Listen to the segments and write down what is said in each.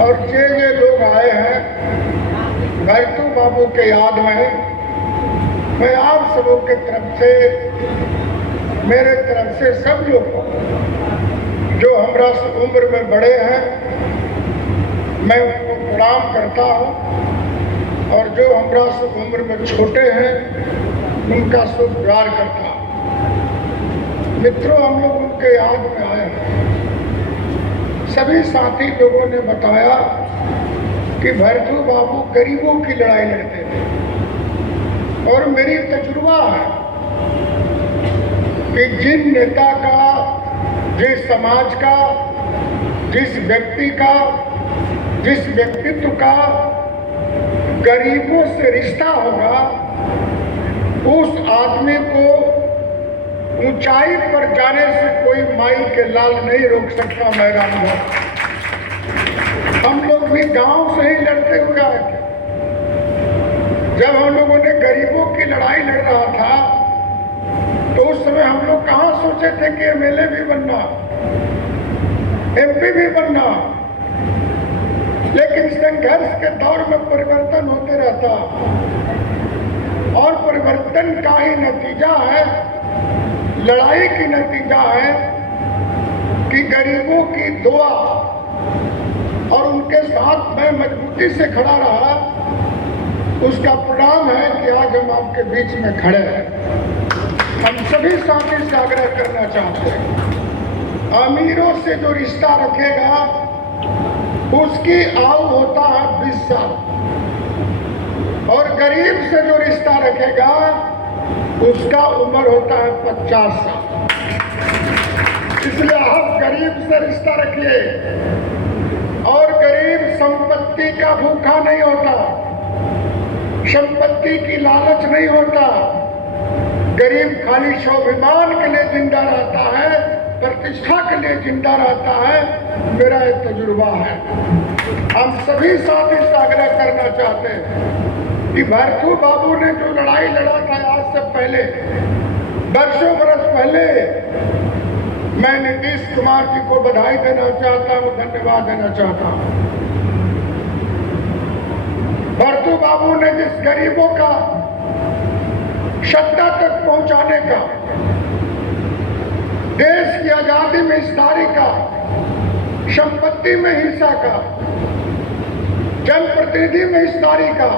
और ये लोग आए हैं भरतू बाबू के याद में, मैं आप सबों के तरफ से, मेरे तरफ से सब लोग जो हमरा से उम्र में बड़े हैं मैं उनको प्रणाम करता हूँ, और जो हमरा से उम्र में छोटे हैं उनका शुभ प्यार करता हूँ। मित्रों, हम लोग उनके याद में आए हैं। सभी साथी लोगों ने बताया कि भरतू बाबू गरीबों की लड़ाई लड़ते थे, और मेरी तजुर्बा है कि जिन नेता का, जिस समाज का, जिस व्यक्ति का, जिस व्यक्तित्व का गरीबों से रिश्ता होगा, उस आदमी को ऊंचाई पर जाने से कोई माई के लाल नहीं रोक सकता। मैदान में हम लोग भी गांव से ही लड़ते हुए आए थे। जब हम लोगों ने गरीबों की लड़ाई लड़ रहा था तो उस समय हम लोग कहाँ सोचे थे कि एमएलए भी बनना, एमपी भी बनना, लेकिन संघर्ष के दौर में परिवर्तन होते रहता, और परिवर्तन का ही नतीजा है, लड़ाई की नतीजा है कि गरीबों की दुआ और उनके साथ मैं मजबूती से खड़ा रहा, उसका परिणाम है कि आज हम आपके बीच में खड़े हैं। हम सभी साथी से आग्रह करना चाहते हैं, अमीरों से जो रिश्ता रखेगा उसकी आयु होता है 20 साल, और गरीब से जो रिश्ता रखेगा उसका उम्र होता है 50 साल। इसलिए आप गरीब से रिश्ता रखिए, और गरीब संपत्ति का भूखा नहीं होता, संपत्ति की लालच नहीं होता। गरीब खाली स्वाभिमान के लिए जिंदा रहता है, प्रतिष्ठा के लिए जिंदा रहता है। मेरा एक तजुर्बा है। हम सभी साथी से आग्रह करना चाहते हैं कि भरतू बाबू ने जो लड़ाई लड़ा था आज से पहले, वर्षों बरस पहले, मैं नीतीश कुमार जी को बधाई देना चाहता हूँ, धन्यवाद देना चाहता हूँ। भरतू बाबू ने जिस गरीबों का सत्ता तक पहुंचाने का, देश की आजादी में हिस्सेदारी का, संपत्ति में हिस्सा का, जनप्रतिनिधि में हिस्सेदारी का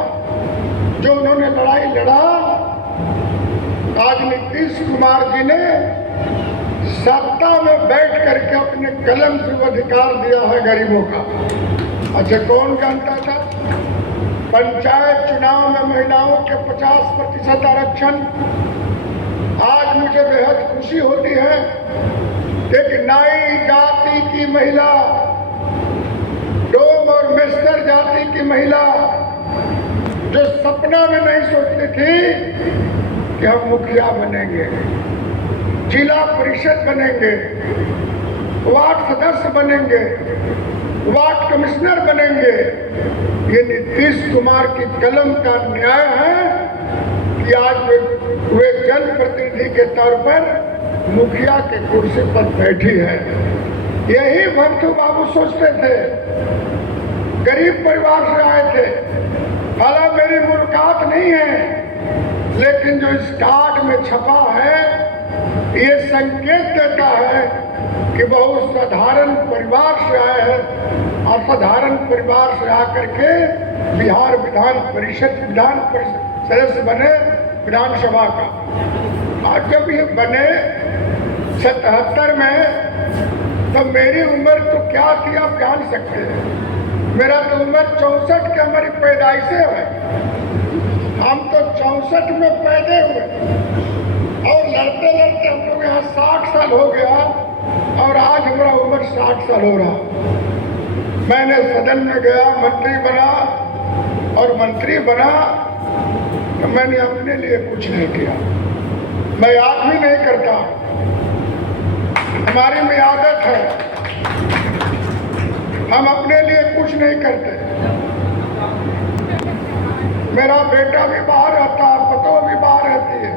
जो उन्होंने लड़ाई लड़ा, आज नीतीश कुमार जी ने सत्ता में बैठ करके अपने कलम से वो अधिकार दिया है गरीबों का। अच्छा, कौन जानता था? पंचायत चुनाव में महिलाओं के 50% आरक्षण। आज मुझे बेहद खुशी होती है कि एक नई जाति की महिला, डोम और मेस्टर जाति की महिला, जो सपना में नहीं सोचती थी कि हम मुखिया बनेंगे, जिला परिषद बनेंगे, वार्ड सदस्य बनेंगे, वार्ड कमिश्नर बनेंगे, ये नीतीश कुमार की कलम का न्याय है कि आज वे जनप्रतिनिधि के तौर पर मुखिया के कुर्सी पर बैठी है। यही भरतू बाबू सोचते थे। गरीब परिवार से आए थे, हालांकि मेरी मुलाकात नहीं है, लेकिन जो इस कार्ड में छपा है ये संकेत देता है कि बहुत साधारण परिवार से आए हैं, और साधारण परिवार से आकर के बिहार विधान परिषद सदस्य बने विधानसभा का। और जब ये बने 77 में, तो मेरी उम्र तो क्या थी आप जान सकते हैं। मेरा तो उम्र 64 की हमारी पैदाइशे है। हम तो 64 में पैदा हुए, और लड़ते लड़ते हम लोग यहाँ 60 साल हो गया, और आज हमारा उम्र 60 साल हो रहा। मैंने सदन में गया, मंत्री बना, और मंत्री बना तो मैंने अपने लिए कुछ नहीं किया। मैं याद भी नहीं करता, हमारी में आदत है, हम अपने लिए कुछ नहीं करते। मेरा बेटा भी बाहर रहता है, पतो भी बाहर रहती है,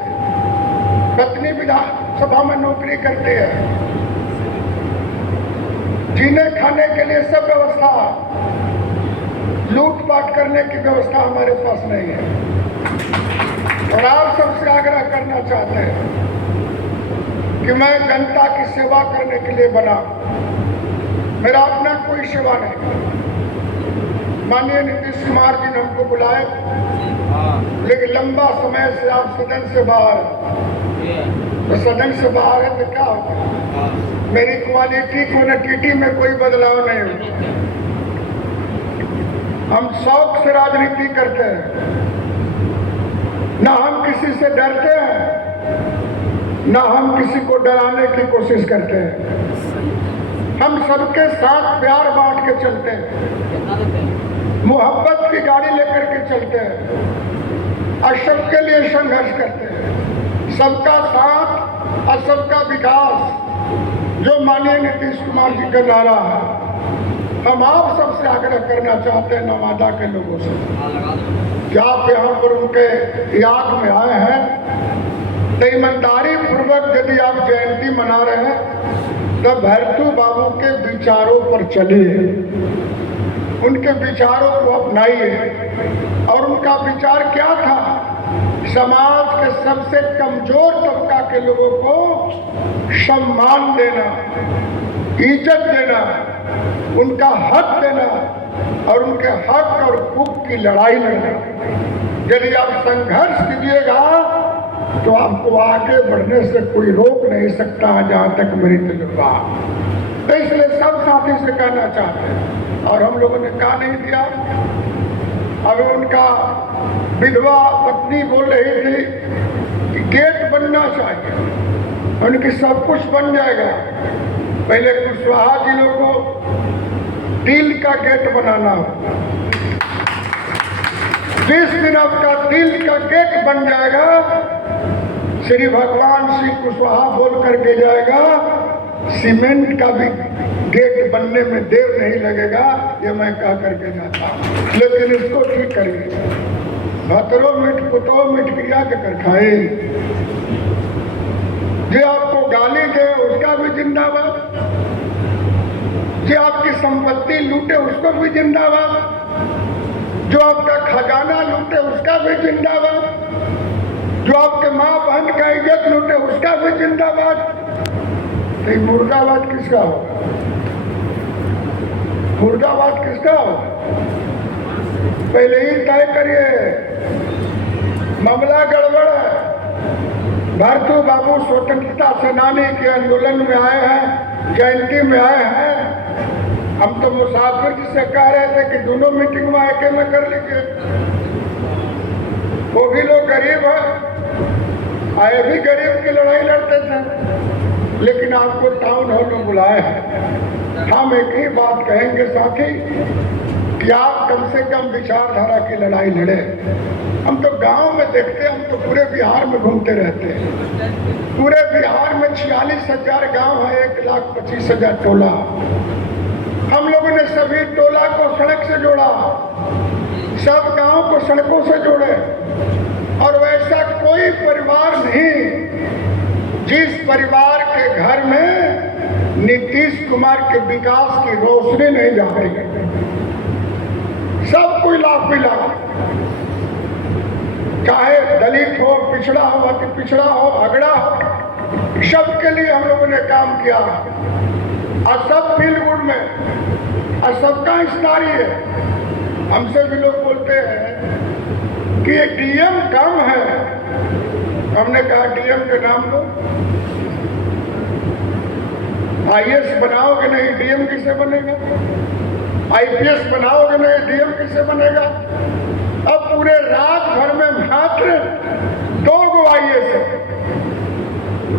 पत्नी विधानसभा में नौकरी करती है, जीने खाने के लिए सब व्यवस्था। लूटपाट करने की व्यवस्था हमारे पास नहीं है। और आप सबसे आग्रह करना चाहते हैं कि मैं जनता की सेवा करने के लिए बना, मेरा अपना कोई सेवा नहीं। माननीय नीतीश कुमार जी ने हमको बुलाए, लेकिन लंबा समय से आप सदन से बाहर, तो सदन से बाहर है तो क्या होगा? मेरी क्वालिटी क्वांटिटी में कोई बदलाव नहीं होगा। हम शौक से राजनीति करते हैं, ना हम किसी से डरते हैं, ना हम किसी को डराने की कोशिश करते हैं। हम सबके साथ प्यार बांट के चलते हैं, मोहब्बत की गाड़ी लेकर के चलते हैं और सबके लिए संघर्ष करते हैं। सबका साथ और सबका विकास जो माननीय नीतीश कुमार जी का नारा है, हम आप सबसे आग्रह करना चाहते हैं नवादा के लोगों से कि आप यहाँ पर उनके याद में आए हैं तो ईमानदारी पूर्वक यदि आप जयंती मना रहे हैं तो भरतू बाबू के विचारों पर चलिए, उनके विचारों को अपनाइए। और उनका विचार क्या था? समाज के सबसे कमजोर तबका के लोगों को सम्मान देना, इज्जत देना, उनका हक देना और उनके हक और हुकूक की लड़ाई लड़ना। यदि आप संघर्ष कीजिएगा तो आपको आगे बढ़ने से कोई रोक नहीं सकता, जहाँ तक मेरी तजुर्बा। तो इसलिए सब साथी से कहना चाहते हैं, और हम लोगों ने कहा नहीं दिया। अब उनका विधवा पत्नी बोल रही थी कि गेट बनना चाहिए, उनकी सब कुछ बन जाएगा। पहले कुशवाहा जिलों को दिल का गेट बनाना होगा। जिस दिन आपका दिल का गेट बन जाएगा, श्री भगवान श्री कुशवाहा बोल करके जाएगा, सीमेंट का भी गेट बनने में देर नहीं लगेगा। ये मैं कह करके जाता हूँ, लेकिन इसको ठीक करिए। भतरो मिट पुतो मिट किया के कर खाए। जो आपको गाली दे उसका भी जिंदाबाद, जो आपकी संपत्ति लूटे उसको भी जिंदाबाद, जो आपका खजाना लूटे उसका भी जिंदाबाद, जो आपके माँ बहन का इज्जत लूटे उसका भी जिंदाबाद। तो मुर्दाबाद किसका होगा? मुर्दाबाद किसका होगा? पहले ही तय करिए। मामला गड़बड़ है। भरतू बाबू स्वतंत्रता सेनानी के आंदोलन में आए हैं, जयंती में आए हैं। हम तो मुसाफिर जी से कह रहे थे कि दोनों मीटिंग में एके में कर लीजिए। वो भी लोग गरीब है, आए भी गरीब की लड़ाई लड़ते थे, लेकिन आपको टाउन हॉल में बुलाए हैं। हम एक ही बात कहेंगे साथी कि आप कम से कम विचारधारा की लड़ाई लड़े। हम तो गांव में देखते हैं, हम तो पूरे बिहार में घूमते रहते हैं। पूरे बिहार में 46,000 गांव है, 1,25,000 टोला। हम लोगों ने सभी टोला को सड़क से जोड़ा, सब गांव को सड़कों से जोड़े। और वैसा कोई परिवार नहीं जिस परिवार के घर में नीतीश कुमार के विकास की रोशनी नहीं जा रही है। सब कोई लाभ मिला, चाहे दलित हो, पिछड़ा हो, अति पिछड़ा हो, अगड़ा हो, सबके लिए हम लोगों ने काम किया। और सब फील गुड में, और सबका हिस्सेदारी है। हमसे भी लोग बोलते हैं कि ये डीएम कम है। हमने कहा डीएम के नाम लो, आईएएस बनाओगे नहीं डीएम किससे बनेगा? आईपीएस बनाओगे नहीं डीएम किससे बनेगा? अब पूरे रात भर में मात्र 2 गो आईएएस है।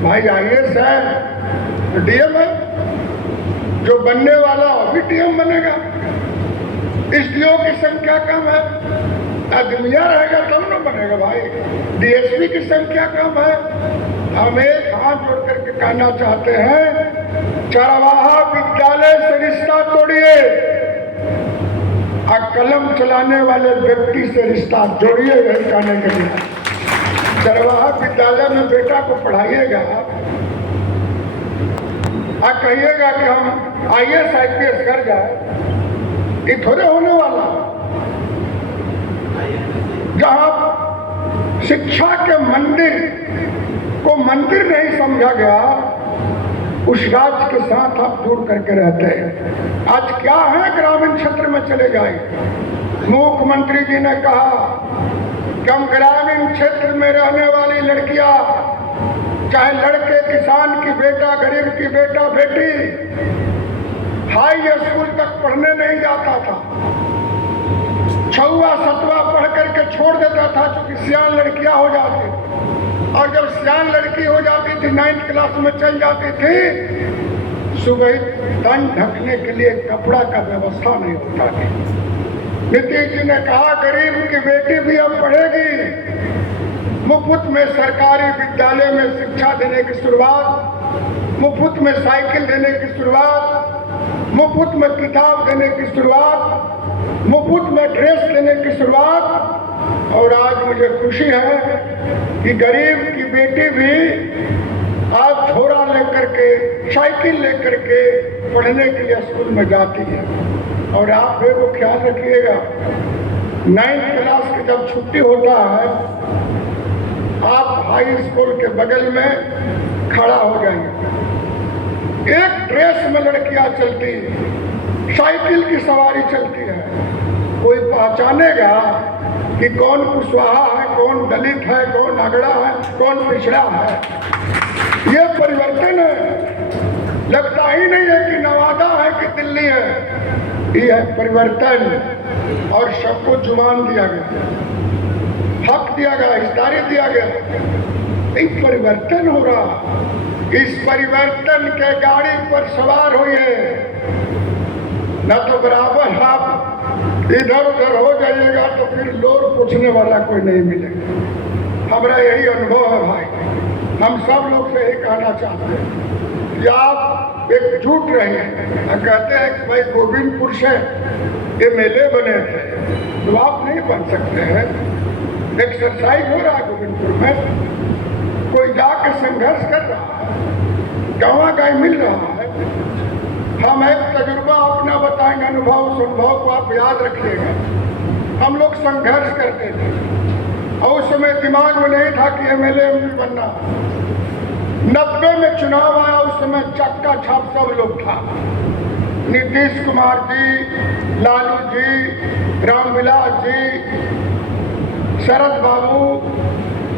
भाई आईएएस है तो डीएम है, जो बनने वाला अभी डीएम बनेगा। एसडीओ की संख्या कम है, आदमिया रहेगा तब न बनेगा भाई। डीएसपी की संख्या कम है। हम एक हाथ जोड़ करके कहना चाहते हैं, चरवाहा विद्यालय से रिश्ता तोड़िए और कलम चलाने वाले व्यक्ति से रिश्ता जोड़िए। कहने के लिए चरवाहा विद्यालय में बेटा को पढ़ाइएगा और कहिएगा कि हम आईएएस आईपीएस कर जाए, ये थोड़े होने वाला। जहां शिक्षा के मंदिर को मंदिर नहीं समझा गया, उस राज्य के साथ आप दूर करके रहते हैं। आज क्या है, ग्रामीण क्षेत्र में चले जाए। मुख्यमंत्री जी ने कहा कि हम ग्रामीण क्षेत्र में रहने वाली लड़कियां, चाहे लड़के, किसान की बेटा, गरीब की बेटा, बेटी, हाई स्कूल तक पढ़ने नहीं जाता था, 6वां 7वां पढ़ करके छोड़ देता था, क्योंकि सियान लड़कियां हो जाती थी। और जब सियान लड़की हो जाती थी, 9th क्लास में चल जाती थी, सुबह तन ढकने के लिए कपड़ा का व्यवस्था नहीं होता थी। नीतीश जी ने कहा गरीब की बेटी भी अब पढ़ेगी। मुफ्त में सरकारी विद्यालय में शिक्षा देने की शुरुआत, मुफ्त में साइकिल देने की शुरुआत, मुफ्त में किताब देने की शुरुआत, मुफ्त में ड्रेस देने की शुरुआत। और आज मुझे खुशी है कि गरीब की बेटी भी आज झोरा लेकर के, साइकिल लेकर के पढ़ने के लिए स्कूल में जाती है। और आप भी वो ख्याल रखिएगा, 9th क्लास की जब छुट्टी होता है, आप हाई स्कूल के बगल में खड़ा हो जाएंगे। एक ड्रेस में लड़कियां चलती, साइकिल की सवारी चलती है, कोई पहचानेगा कि कौन कुशवाहा है, कौन दलित है, कौन अगड़ा है, कौन पिछड़ा है। ये परिवर्तन है। लगता ही नहीं है कि नवादा है कि दिल्ली है। ये है परिवर्तन। और सबको जुबान दिया गया, हक दिया गया, हिस्सेदारी दिया गया। एक परिवर्तन हो रहा। इस परिवर्तन के गाड़ी पर सवार होइए, न तो बराबर आप इधर उधर हो जाइएगा तो फिर लोग पूछने वाला कोई नहीं मिलेगा। हमारा यही अनुभव है भाई। हम सब लोग से यही कहना चाहते हैं कि आप एकजुट रहिए। कहते हैं कि भाई गोविंदपुर से MLA बने थे, तो आप नहीं बन सकते हैं। एक्सरसाइज हो रहा है गोविंदपुर में, कोई जाके संघर्ष कर रहा है, गाँव गाय मिल रहा है। हम एक तजुर्बा अपना बताएंगे, अनुभव, उस अनुभव को आप याद रखिएगा। हम लोग संघर्ष करते थे और उस समय दिमाग में नहीं था कि MLA बनना। 90 में चुनाव आया, उस समय चक्का छाप सब लोग था। नीतीश कुमार जी, लालू जी, रामविलास जी, शरद बाबू,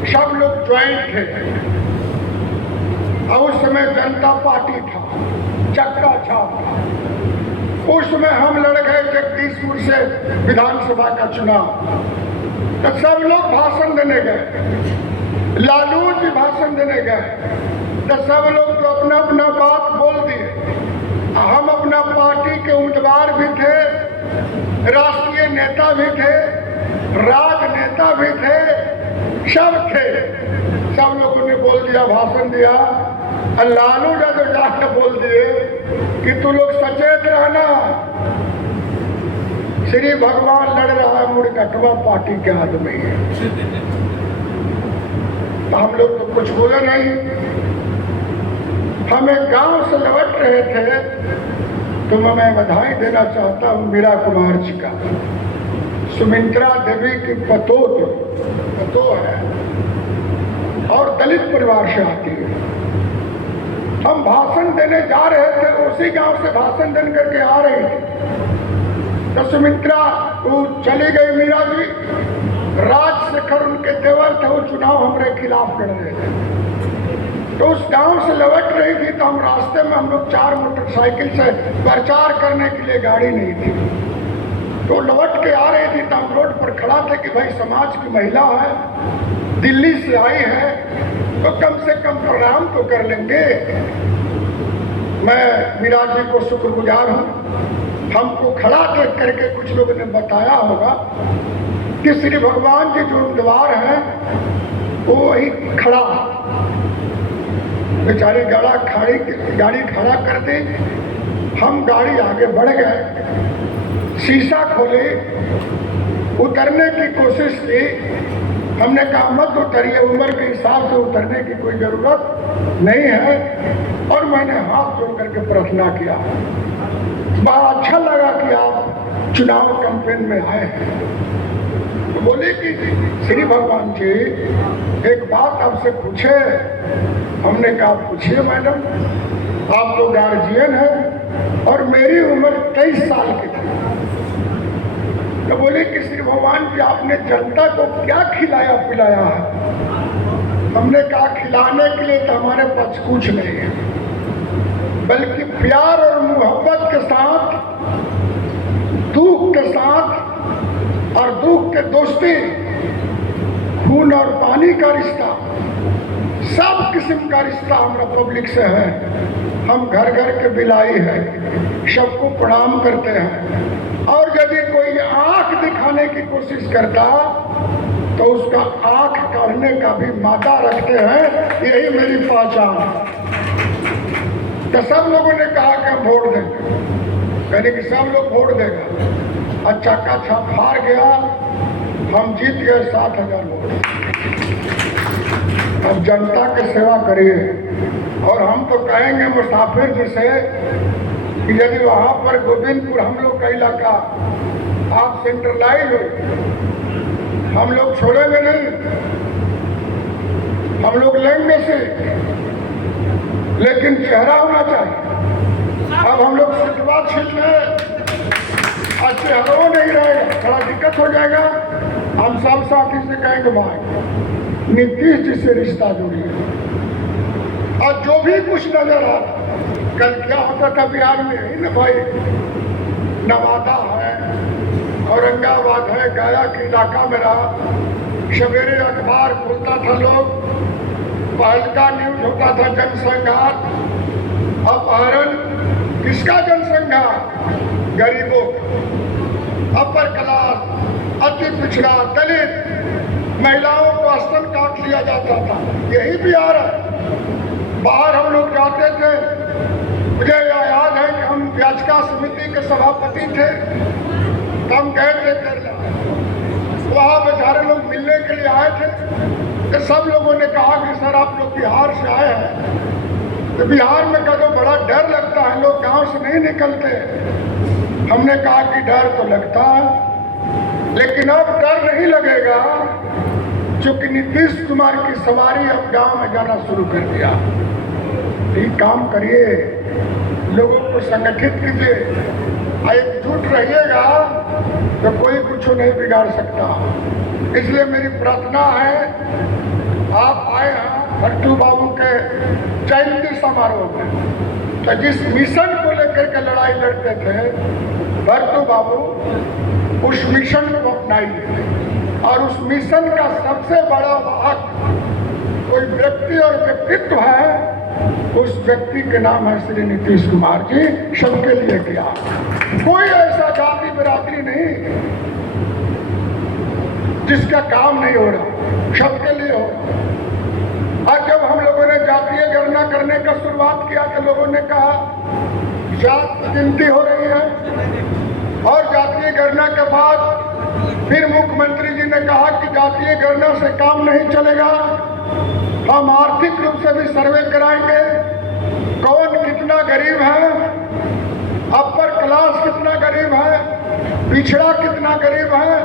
सब लोग ज्वाइंट थे। और उस समय जनता पार्टी था, चक्का छाप। उसमें हम लड़ गए जगदीशपुर से विधानसभा का चुनाव, तो सब लोग भाषण देने गए, लालू जी भाषण देने गए, तो सब लोग तो अपना अपना बात बोल दिए। हम अपना पार्टी के उम्मीदवार भी थे, राष्ट्रीय नेता भी थे, राजनेता भी थे, सब थे। सब लोगों ने बोल दिया, भाषण दिया। लालू यादव जाके बोल दिए कि तू लोग सचेत रहना, श्री भगवान लड़ रहा है मुड़गटवा पार्टी के आदमी है। तो हम लोग तो कुछ बोले नहीं। हम एक गांव से लौट रहे थे, तो मैं बधाई देना चाहता हूँ मीरा कुमार जी का। सुमित्रा देवी की पतो है और दलित परिवार से आती है। हम भाषण देने जा रहे थे, उसी गांव से भाषण देने करके आ रहे थे, तो सुमित्रा वो चली गई। मीरा जी, राजशेखर उनके देवर थे, वो चुनाव हमारे खिलाफ लड़ रहे थे। तो उस गांव से लौट रही थी, तो हम रास्ते में हम लोग 4 मोटरसाइकिल से प्रचार करने के लिए गाड़ी नहीं थी, तो लौट के आ रही थी। तो हम रोड पर खड़ा थे कि भाई समाज की महिला है, दिल्ली से आई है, तो कम से कम प्रणाम तो कर लेंगे। मैं मीरा जी को शुक्रगुजार हूँ। हमको खड़ा देख करके कुछ लोगों ने बताया होगा कि श्री भगवान जी जो उम्मीदवार हैं वो वही खड़ा, बेचारी गाड़ी खड़ा कर दी। हम गाड़ी आगे बढ़ गए, शीशा खोले, उतरने की कोशिश की। हमने कहा मत उतरिए, उम्र के हिसाब से उतरने की कोई जरूरत नहीं है। और मैंने हाथ जोड़ करके प्रार्थना किया। बड़ा अच्छा लगा कि आप चुनाव कैंपेन में आए हैं। बोले कि श्री भगवान जी एक बात आपसे पूछे। हमने कहा पूछिए मैडम, आप तो गार्जियन हैं और मेरी उम्र 23 साल की थी। तो बोले कि श्री भगवान जी आपने जनता को क्या खिलाया पिलाया है? हमने कहा खिलाने के लिए तो हमारे पास कुछ नहीं है, बल्कि प्यार और मोहब्बत के साथ, दुख के साथ और दुख के दोस्ती, खून और पानी का रिश्ता, सब किस्म का रिश्ता हमारा पब्लिक से है। हम घर घर के बिलाई है, सबको प्रणाम करते हैं। और यदि कोई आंख दिखाने की कोशिश करता तो उसका आंख काटने का भी मादा रखते हैं। यही मेरी पहचान है। तो सब लोगों ने कहा कि हम वोट देंगे, कहने कि सब लोग वोट देगा। अच्छा का छाप हार गया, हम जीत गए 7,000 वोट। अब जनता की सेवा करिए। और हम तो कहेंगे मुसाफिर जिसे कि यदि वहाँ पर गोविंदपुर हम लोग का इलाका आप सेंट्रलाइज हो, हम लोग छोड़ेंगे नहीं, हम लोग लेंगे से, लेकिन चेहरा होना चाहिए। अब हम लोग सिटवा छीट में अच्छे हरों नहीं रहेगा, थोड़ा दिक्कत हो जाएगा। हम सब साथी से कहेंगे भाई नीतीश जी से रिश्ता जोड़िए। और जो भी कुछ नजर आ रहा, कल क्या होता था बिहार में ही ना भाई, नवादा है, औरंगाबाद है, गया के इलाका मेरा, सवेरे अखबार खोलता था लोग, पहलका न्यूज होता था जनसंघार, अपहरण, किसका जनसंघार? गरीबों का, अपर क्लास, अति पिछड़ा, दलित, महिलाओं को स्तन काट लिया जाता था। यही बिहार है। बाहर हम लोग जाते थे, मुझे याद है कि हम याचिका समिति के सभापति थे, तो हम गए थे केरला, वहाँ बेचारे लोग मिलने के लिए आए थे। तो सब लोगों ने कहा कि सर आप लोग बिहार से आए हैं, तो बिहार में का तो बड़ा डर लगता है, लोग गांव से नहीं निकलते। हमने कहा कि डर तो लगता है, लेकिन अब डर नहीं लगेगा, क्योंकि नीतीश कुमार की सवारी अब गांव में जाना शुरू कर दिया। ठीक काम करिए, लोगों को संगठित कीजिए, एकजुट रहिएगा तो कोई कुछ नहीं बिगाड़ सकता। इसलिए मेरी प्रार्थना है, आप आए हैं भट्टू बाबू के जयंती समारोह में, तो जिस मिशन को लेकर के लड़ाई लड़ते थे भट्टू बाबू, उस मिशन को अपनाइए। और उस मिशन का सबसे बड़ा वाहक कोई व्यक्ति और व्यक्तित्व है, उस व्यक्ति के नाम है श्री नीतीश कुमार जी। सबके लिए किया, कोई ऐसा जाति बिरादरी नहीं जिसका काम नहीं हो रहा, सबके लिए हो रहा। आज जब हम लोगों ने जातीय गणना करने का शुरुआत किया तो लोगों ने कहा जात की गिनती हो रही है, और जातीय गणना के बाद फिर मुख्यमंत्री जी ने कहा कि जातीय गणना से काम नहीं चलेगा, हम आर्थिक रूप से भी सर्वे कराएंगे, कौन कितना गरीब है, अपर क्लास कितना गरीब है, पिछड़ा कितना गरीब है,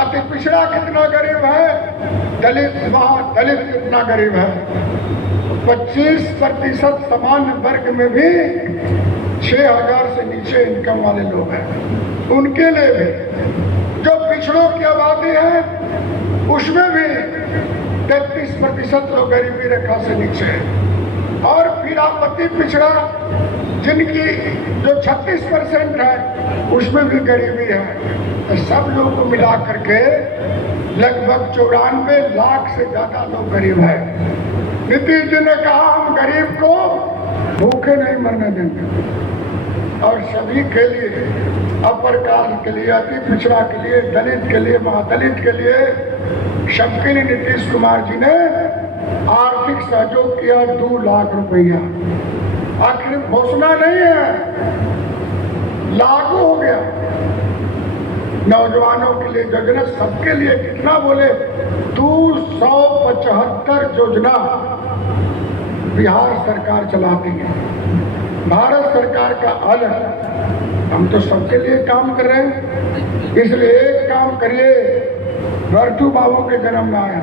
अति पिछड़ा कितना गरीब है, दलित दलित कितना गरीब है। 25% सामान्य वर्ग में भी 6,000 से नीचे इनकम वाले लोग हैं, उनके लिए भी। जो पिछड़ों की आबादी है उसमें भी 33% लोग गरीबी रेखा से नीचे है। और फिर आपत्ति पिछड़ा जिनकी जो 36% है उसमें भी गरीबी है। तो सब लोगों को मिला करके लगभग 94 लाख से ज्यादा लोग गरीब है। नीतीश जी ने कहा हम गरीब को भूखे नहीं मरने देंगे, और सभी के लिए, अपर कास्ट के लिए, अति पिछड़ा के लिए, दलित के लिए, महादलित के लिए, सबके लिए नीतीश कुमार जी ने आर्थिक सहयोग किया 2 लाख रुपया। आखिर घोषणा नहीं है, लागू हो गया। नौजवानों के लिए योजना, सबके लिए कितना बोले, 275 योजना बिहार सरकार चलाती है। भारत सरकार का अलग, हम तो सबके लिए काम कर रहे हैं। इसलिए एक काम करिए, वर्तू बाबू के जन्म में आया,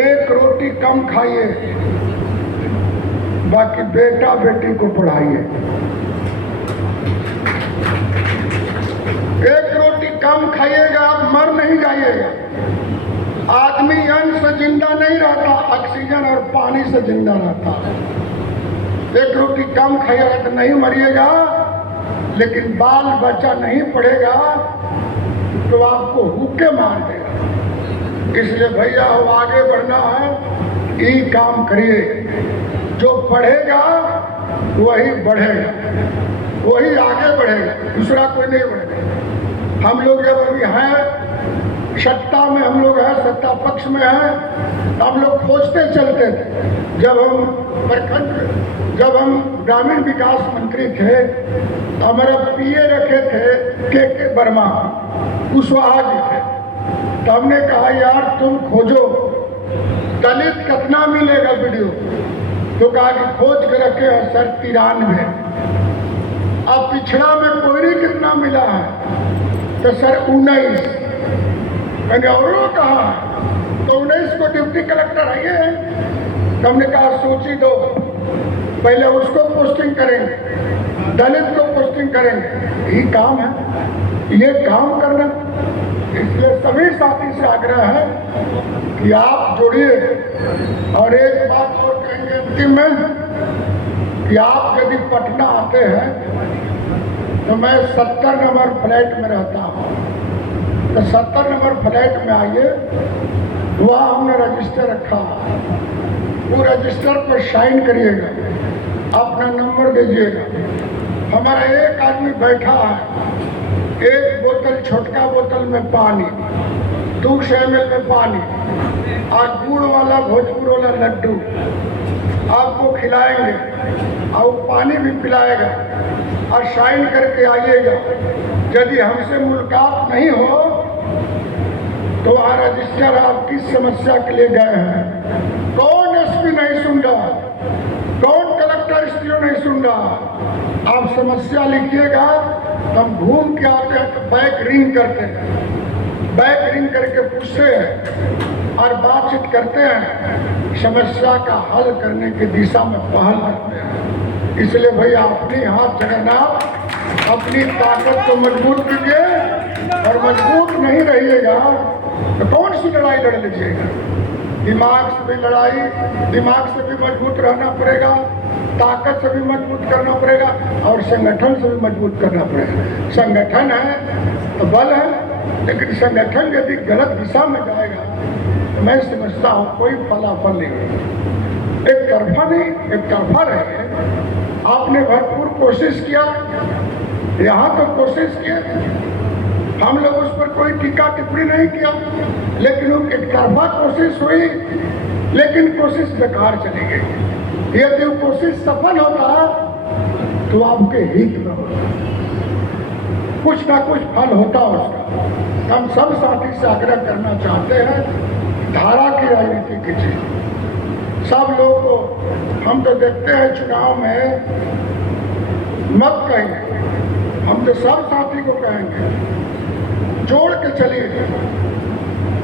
एक रोटी कम खाइए, बाकी बेटा बेटी को पढ़ाइए। एक रोटी कम खाइएगा, आप मर नहीं जाइएगा। आदमी अन्न से जिंदा नहीं रहता, ऑक्सीजन और पानी से जिंदा रहता। एक रोटी कम खाइएगा तो नहीं मरिएगा, लेकिन बाल बच्चा नहीं पढ़ेगा तो आपको हुक्के मार देगा। इसलिए भैया हो आगे बढ़ना है, ये काम करिए। जो पढ़ेगा वही बढ़ेगा, वही आगे बढ़ेगा, दूसरा कोई नहीं बढ़ेगा। हम लोग जब अभी हैं सत्ता में, हम लोग हैं सत्ता पक्ष में हैं, तो हम लोग खोजते चलते थे। जब हम ग्रामीण विकास मंत्री थे, हमारा पीए रखे थे के वर्मा, कुशवाहा जी थे। तो हमने कहा यार तुम खोजो दलित कितना मिलेगा वीडियो, तो कहा कि खोज के रखे हैं सर 93। अब पिछड़ा में कोयरी कितना मिला है, तो सर 19। मैंने और कहा तो 19 को डिप्टी कलेक्टर है। तो हमने कहा सोची दो, पहले उसको पोस्टिंग करेंगे, दलित को पोस्टिंग करेंगे, यही काम है, ये काम करना। इसलिए सभी साथी से आग्रह है कि आप जुड़िए। और एक बात और कहेंगे अंतिम में कि आप यदि पटना आते हैं तो मैं 70 नंबर फ्लैट में रहता हूँ, तो 70 नंबर फ्लैट में आइए, वहाँ हमने रजिस्टर रखा, वो रजिस्टर पर साइन करिएगा, अपना नंबर दीजिएगा। हमारा एक आदमी बैठा है, एक बोतल छोटका बोतल में पानी, 200 ml में पानी और गुड़ वाला भोजपुर वाला लड्डू आपको खिलाएंगे और पानी भी पिलाएगा और साइन करके आइएगा। यदि हमसे मुलाकात नहीं हो तो वहाँ रजिस्टर आपकी समस्या के लिए गए हैं। कौन एसपी नहीं सुन रहा, कौन कलेक्टर एसपीओ नहीं सुन रहा। आप समस्या लिखिएगा, हम घूम के आते हैं तो बैक रिंग करते हैं, बैक रिंग करके पूछते हैं और बातचीत करते हैं, समस्या का हल करने की दिशा में पहल करते हैं। इसलिए भैया अपनी हाथ जगन्नाथ अपनी ताकत को मजबूत कीजिए, और मजबूत नहीं रहिएगा तो कौन सी लड़ाई लड़ लीजिएगा। दिमाग से भी लड़ाई, दिमाग से भी मजबूत रहना पड़ेगा, ताकत से भी मजबूत करना पड़ेगा और संगठन से भी मजबूत करना पड़ेगा। संगठन है तो बल है, लेकिन संगठन यदि गलत दिशा में जाएगा तो मैं समझता हूँ कोई फलाफल नहीं होगा। एक तरफा नहीं, एक तरफा रहे। आपने भरपूर कोशिश किया, यहाँ तो कोशिश किया, हम लोग उस पर कोई टीका टिप्पणी नहीं किया, लेकिन एक तरफा कोशिश हुई, लेकिन कोशिश बेकार चली गई। यदि वो कोशिश सफल होता तो आपके हित में होता, कुछ ना कुछ फल होता उसका। हम सब साथी से आग्रह करना चाहते हैं, धारा की राजनीति कीजिए। सब लोग को हम तो देखते हैं चुनाव में मत कहेंगे, हम तो सब साथी को कहेंगे जोड़ के चलिए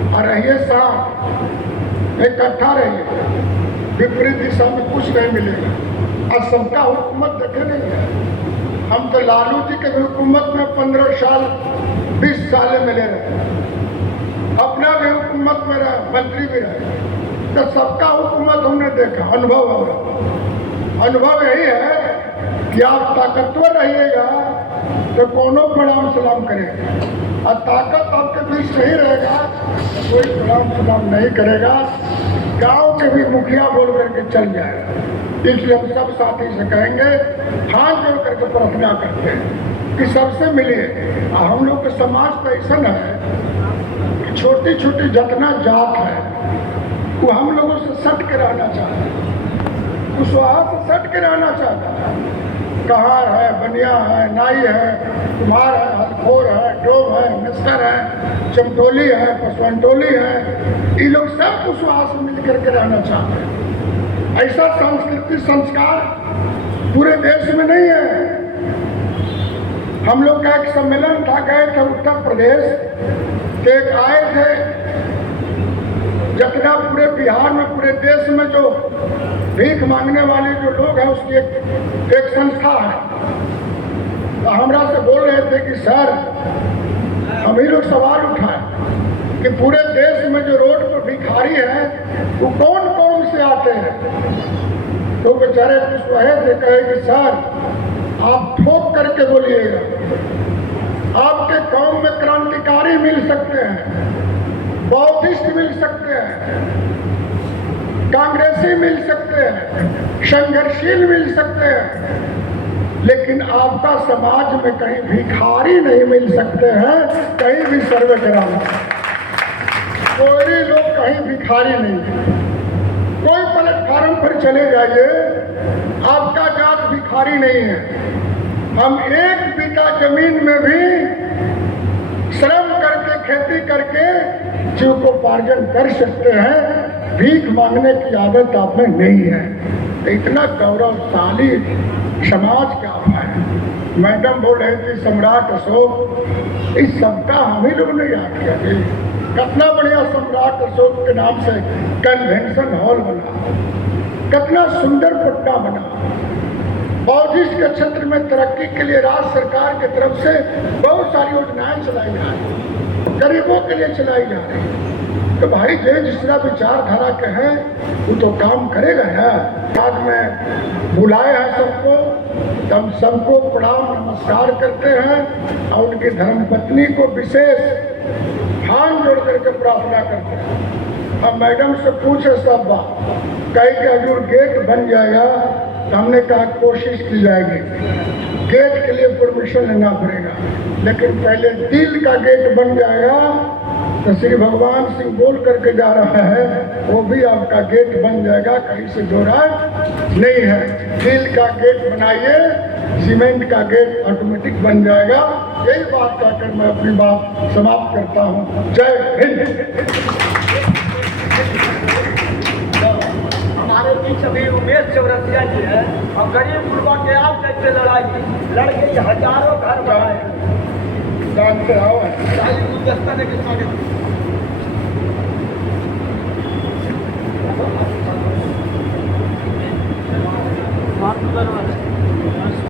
और रहिए साथ, इकट्ठा रहिए। विपरीत दिशा में कुछ नहीं मिलेगा। और सबका हुकूमत देखे नहीं है, हम तो लालू जी के भी हुकूमत में 15 साल 20 साल मिले रहे, अपना भी हुकूमत में रहे, मंत्री भी रहे, तो सबका हुकूमत हमने देखा। अनुभव यही है कि आप ताकतवर रहिएगा तो कोनो प्रणाम सलाम करेगा, और ताकत आपके बीच नहीं रहेगा कोई प्रणाम सलाम नहीं करेगा। गांव के भी मुखिया बोल करके चल जाएगा। इसलिए हम सब साथी से कहेंगे, हाथ जोड़ करके प्रार्थना करते हैं कि सबसे मिलिए। हम लोग का समाज तो ऐसा है, छोटी छोटी जितना जात है वो हम लोगों से सट के रहना चाहता है, कुशवाहा से सट के रहना चाहता है। कहार है, बनिया है, नाई है, कुम्हार है, हलखोर है, डोम है, मिस्टर है, चमटोली है, पसवंटोली है, ये लोग सब कुशवाहा से मिल करके रहना चाहते हैं। ऐसा संस्कृति संस्कार पूरे देश में नहीं है। हम लोग का एक सम्मेलन था, गए थे उत्तर प्रदेश, कि एक आए थे जितना पूरे बिहार में, पूरे देश में जो भीख मांगने वाले जो लोग हैं उसकी एक संस्था है। तो हमरा से बोल रहे थे कि सर, हम ही लोग सवाल उठाए कि पूरे देश में जो रोड पर भिखारी हैं वो कौन कौन से आते हैं। तो बेचारे कुछ रहे थे, कहे कि सर आप ठोक करके बोलिएगा, आपके गांव में क्रांतिकारी मिल सकते हैं, बौद्धिस्ट मिल सकते हैं, कांग्रेसी मिल सकते हैं, संघर्षशील मिल सकते हैं, लेकिन आपका समाज में कहीं भिखारी नहीं मिल सकते हैं। कहीं भी सर्वे कराना, कोई लोग कहीं भिखारी नहीं। कोई प्लेटफार्म पर चले जाइए, आपका जात भिखारी नहीं है। हम एक बीघा जमीन में भी श्रम करके, खेती करके जीविकोपार्जन कर सकते हैं। भीख मांगने की आदत आप में नहीं है। तो इतना गौरवशाली समाज का है। मैडम बोल रहे थे सम्राट अशोक, इस सबका हम ही लोग ने याद किया जी। कितना बढ़िया सम्राट अशोक के नाम से कन्वेंशन हॉल बना, कितना सुंदर पट्टा बना। बौद्धिस्ट के क्षेत्र में तरक्की के लिए राज्य सरकार की तरफ से बहुत सारी योजनाएं चलाई जा रही, गरीबों के लिए चलाई जा रही। तो भाई जो जिस तरह विचारधारा के हैं वो तो काम करेगा ना। बाद में बुलाए हैं सबको, तो हम सबको प्रणाम नमस्कार करते हैं और उनकी धर्मपत्नी को विशेष हाथ जोड़ करके प्रार्थना करते हैं। अब मैडम से पूछे सब बात, कहे कि हजूर गेट बन जाएगा, तो हमने कहा कोशिश की जाएगी। गेट के लिए परमिशन लेना पड़ेगा, लेकिन पहले दिल का गेट बन जाएगा। तो श्री भगवान सिंह बोल करके जा रहा है, वो भी आपका गेट बन जाएगा, कहीं से दो राय नहीं है। दिल का गेट बनाइए, सीमेंट का गेट ऑटोमेटिक बन जाएगा। यही बात कहकर मैं अपनी बात समाप्त करता हूँ। जय हिंद। हमारे बीच अभी उमेश चौरसिया जी है और गरीब गुरबा के आप जैसे लड़ाई लड़के हजारों घर बनाए। जानते आओ गुलदस्ता ने कितना